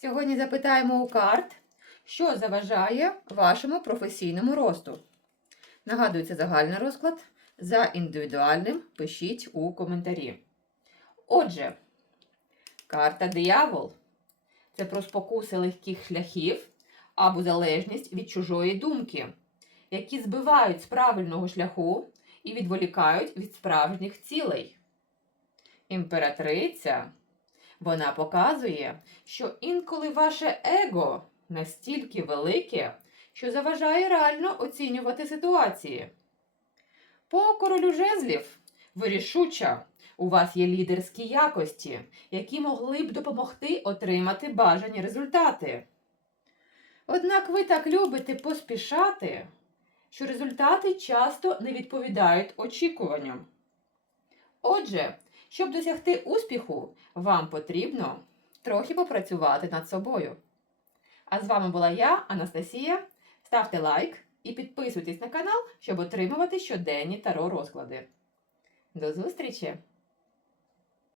Сьогодні запитаємо у карт, що заважає вашому професійному росту. Нагадую, це загальний розклад. За індивідуальним пишіть у коментарі. Отже, карта диявол це про спокуси легких шляхів або залежність від чужої думки, які збивають з правильного шляху і відволікають від справжніх цілей. Імператриця вона показує, що інколи ваше его настільки велике, що заважає реально оцінювати ситуації. По королю жезлів вирішуча. У вас є лідерські якості, які могли б допомогти отримати бажані результати. Однак ви так любите поспішати, що результати часто не відповідають очікуванням. Отже, щоб досягти успіху, вам потрібно трохи попрацювати над собою. А з вами була я, Анастасія. Ставте лайк і підписуйтесь на канал, щоб отримувати щоденні таро розклади. До зустрічі!